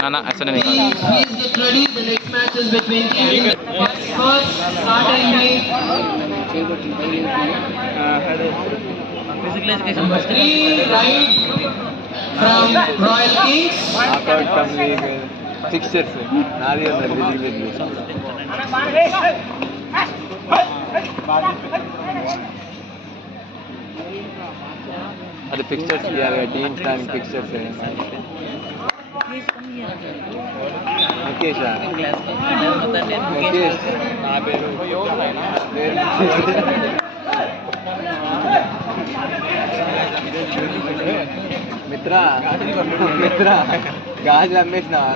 ना ना ऐसा नहीं Please, निकाल please get ready. The next match is between Team India. First, starting number 3, right from Royal Kings. Knockout come league fixtures నాది అన్నారు visibility అది ఫిక్చర్స్ ఇవ్వాలి టీమ్స్ దానికి ఫిక్చర్స్ ముఖేష్ ముఖేష్ నా పేరు మిత్ర మిత్ర గాజులు అమ్మేసినావా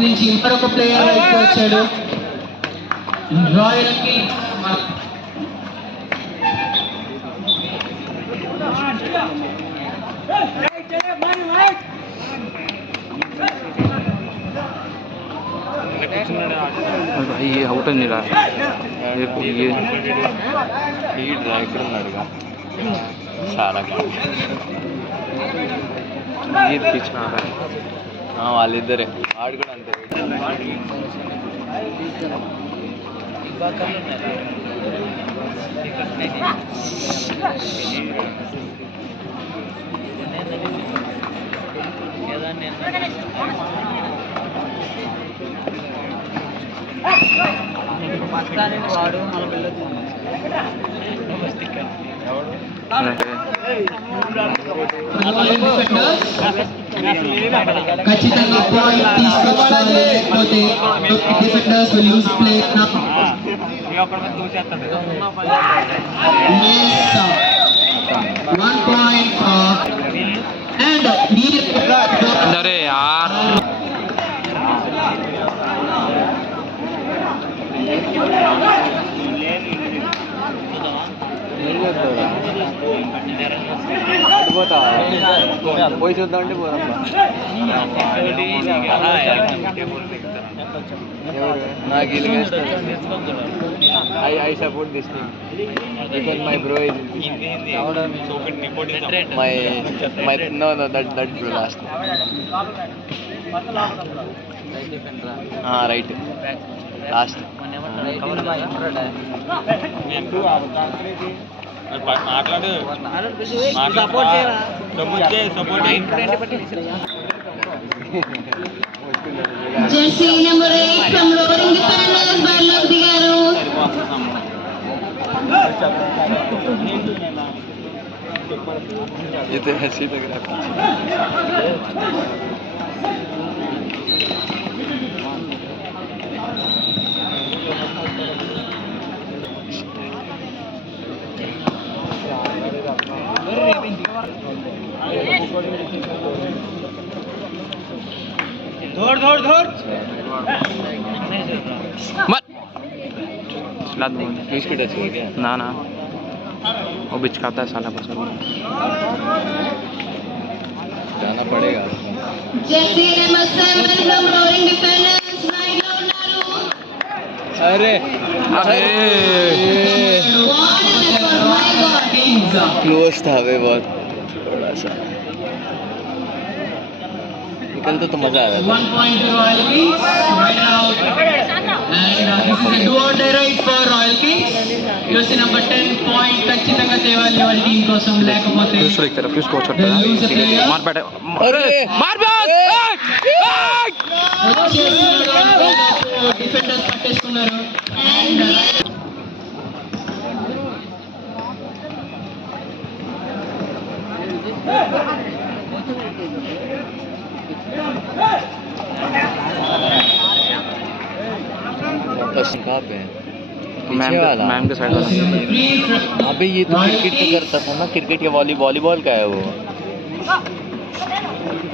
నుంచి మరొక ప్లేయర్ అయితే వచ్చాడు రాయల్ కింగ్స్. भाई ये आउट नहीं रहा ये ఈ డ్రైవర్ ఉన్నాడుగా చాలా ये पिच में आ रहा है వాళ్ళిద్దరే వాడు కూడా అంతే వాడు ఖచ్చితంగా పాయింట్ తీసుకొచ్చుకోవాలి లేకపోతే defenders will use play now. One point and अरे यार పోతా పోయి చూద్దామంటే పోదాం నాకు I support this team because my bro is my no no that bro last right last మాట్లాడు jersey number 8 from roaring defenders బరిలోకి దిగారు. ये तो ऐसे ही लग रहा धोर धोर धोर मत लाद पीछे की टच हो गया ना ना वो बिच खाता है साला बस जाना पड़ेगा Jersey number 7 from roaring defenders right లో ఉన్నారు. अरे अरे क्लोज था वे बहुत थोड़ा सा निकलता तो मजा आ रहा था 1 point to Royal Kings right now and this is a do or die right for Royal Kings. jersey number 10 point ఖచ్చితంగా తేవాలి వాళ్ళ టీం కోసం లేకపోతే फ्यूज देख तेरा फ्यूज कोच करता lose a player. है मार बैठे अरे मार बैठ డిఫెండర్స్ పట్టేసుకున్నారు बस कहाँ पे है मैम पीछे वाला मैम के साइड वाला number 3 from अबे ये तो क्रिकेट का करता था ना क्रिकेट या वॉलीबॉल का है वो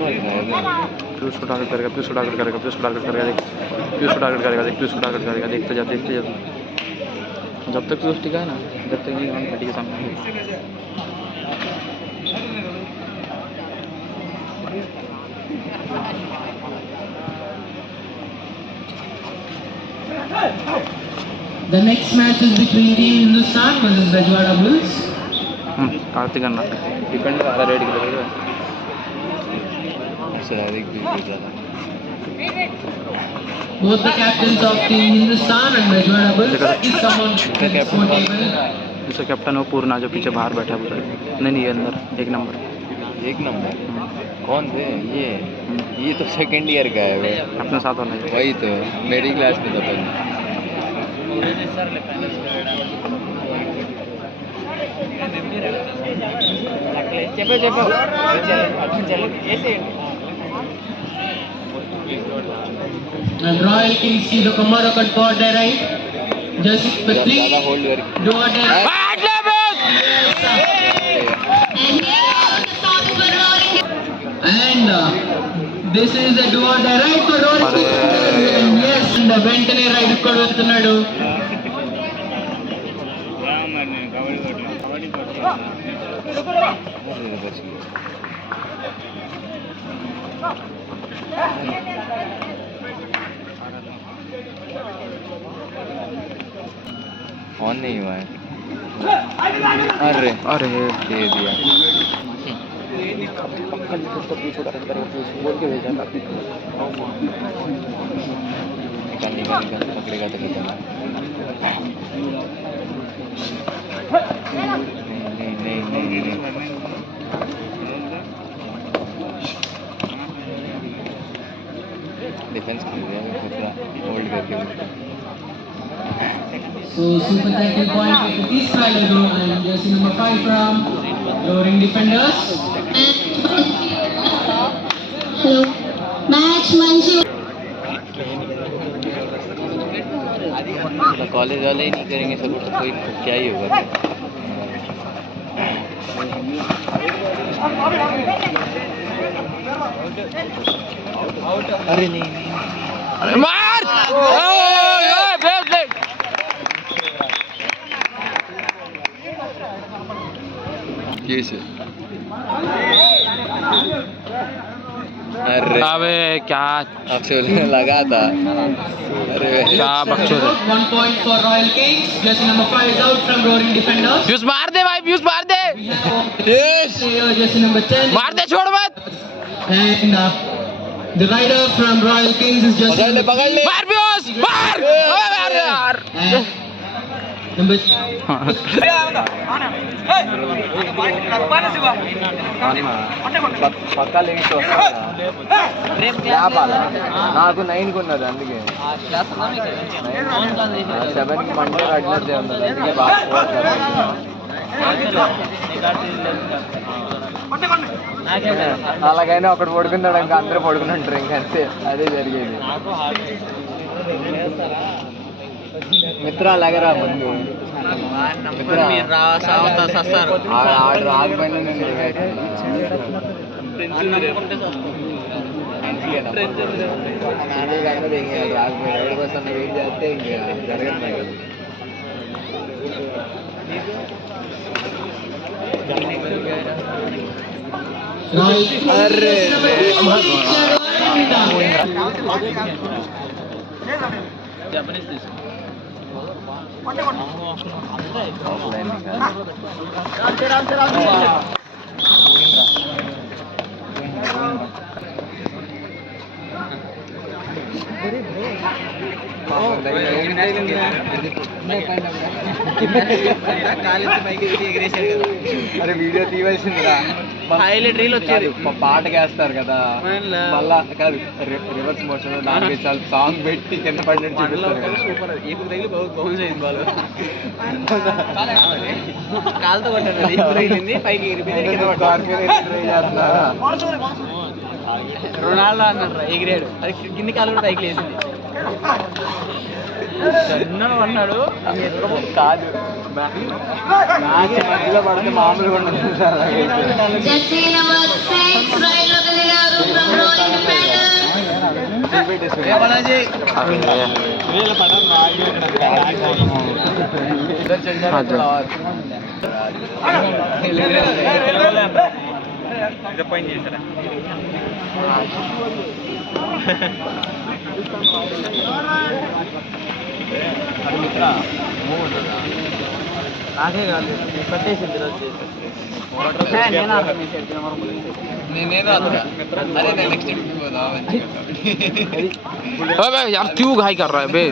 वॉलीबॉल का है वो। फ्यूज को टारगेट करेगा फ्यूज को टारगेट करेगा फ्यूज को टारगेट करेगा देख फ्यूज को टारगेट करेगा देख फ्यूज को टारगेट करेगा देखते जा जब तक फ्यूज टिका है ना जब तक नहीं हम के सामने The next match is between Team Hindustan versus Rajwada Bulls. Karthik అన్న డిఫెండర్ అలా రేడికి లేదు Both the captains of Team Hindustan and Rajwada Bulls is someone table. दूसरा कैप्टन हो पूर्णा जो पीछे बाहर बैठा हुआ है नहीं ये अंदर 1 नंबर कौन थे ये तो सेकंड ईयर का है वो अपने साथ वाला है वही तो मेरी क्लास में तो पहले And Royal Kings see the Komodo cut for their right. Just for 3. ज़्यादा होल्ड कर Do or die. And this is a do or die right for Royal Kings. And yes, the వెంటనే right కూడా వెళ్తున్నాడు. On नहीं हुआ है अरे अरे दे दिया बोल के भेजा निकाल पकड़ेगा तो निकलना नहीं डिफेंस कर दिया होल्ड करके So super tackle point to East Valley and jersey number 5 from Lowering Defenders. Hello. Match మంచి कॉलेज वाले ही नहीं करेंगे सब तो कोई क्या ही होगा अरे नहीं अरे मार कैसे अरे अबे क्या अक्षर लगा था अरे क्या बकचोद है 1 point for Royal Kings. Jersey number 5 is out from Lowering Defenders. Views मार दे भाई व्यूज मार दे Jersey number 10. मार दे छोड़ मत And the rider from Royal Kings is jersey पकड़ ले मार व्यूज मार मार यार and number పక్కా లింక్స్ నాకు 9 ఉన్నది అందుకే 7కి మండే అడ్మిట్ ఉన్నది అందుకే అలాగైనా ఒకటి పడుకున్నాడు ఇంకా అందరూ పడుకుని ఉంటారు ఇంకా అంతే అదే జరిగేది మిత్ర అలాగరా ముందు ఆడు రాకపోయినా నేను రాకపోయినా ఎవరి కోసం వెయిట్ చేస్తే ఇంకా జరగదు अरे అరే వీడియో తీయవలసిందిరా హైలైట్ రీల్ వచ్చేది పాటకి వేస్తారు కదా మళ్ళా కాదు రివర్స్ మోషన్ దానికి చాలా సాంగ్ పెట్టి కింద పడినట్టు చూపిస్తారు సూపర్ ఇప్పుడు తగిలి బౌన్స్ అయింది బాల్ కాలుతో కొట్టారు తగిలింది పైకి రొనాల్డో అన్నారు ఎగిరాడు అది కింది కాలు కూడా పైకి లేసింది చిన్నగా అన్నాడు కాదు మధ్యలో పడితే మామూలుగా ఉండదు jersey number 6 right లో కలిగారు from Lowering Defenders. నాకే కాదు కట్టేసింది నేను అరే నేను నెక్స్ట్ यार क्यों घाई कर रहा है बे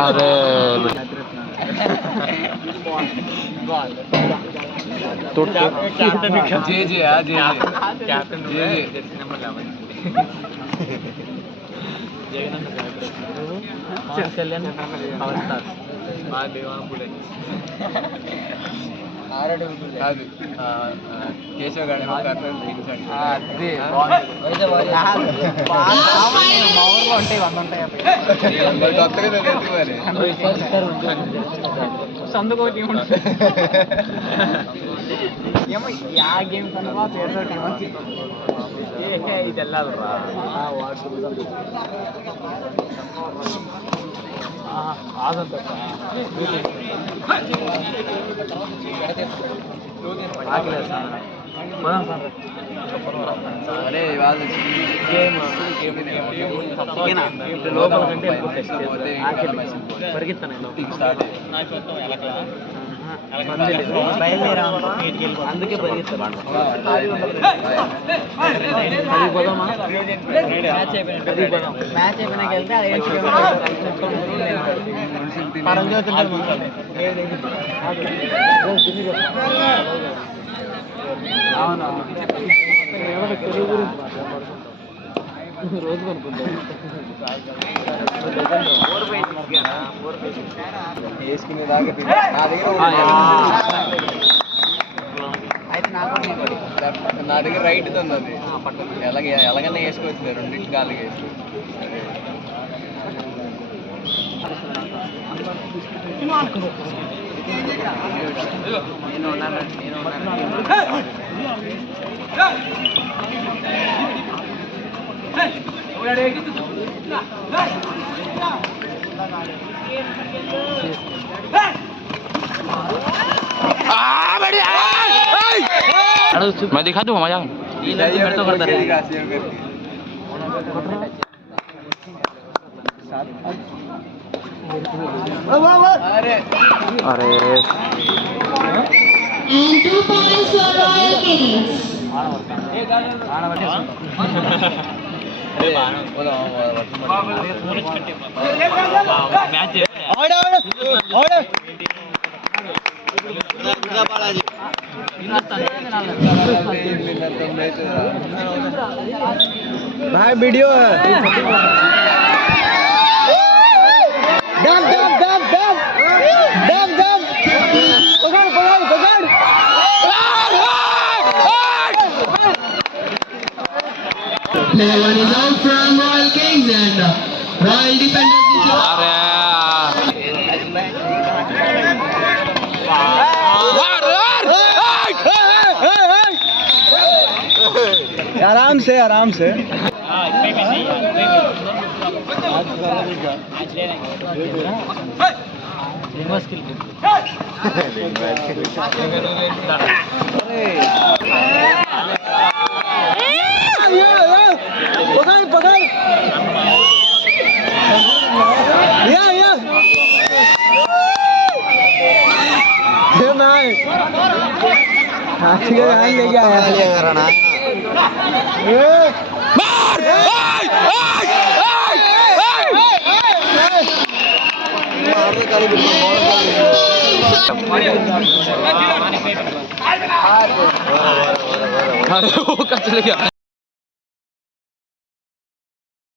अरे तो कल्याण కాదు కేశవ్ గారు కొత్తగా మరి సందుకు ఏమో యా గేమ్ కన్నా పేరు ఇది వెళ్ళాలరా అరే ఇవాళ లోపల కంటే పరిగెత్తాను బయలుదేరా అందుకే పరిగెత్తాను మ్యాచ్ అయిపోయినాక వెళ్తే రోజు కొనుక్కుంటాం వేసుకునే దాకా నా దగ్గర నా దగ్గర రైట్ ఉంది అది ఎలాగైనా వేసుకోవచ్చు రెండింటి కాళ్ళకి వేసుకోవచ్చు मैं दिखा दूँ मजा अरे And 2 points for Royal Kings. भाई वीडियो डम डम डम डम डम डम पकड़ पकड़ पकड़ Player one is out from Royal Kings and Royal Defenders is out. आराम से आराम से पकड़ पकड़ या ले गया वो कचरे गया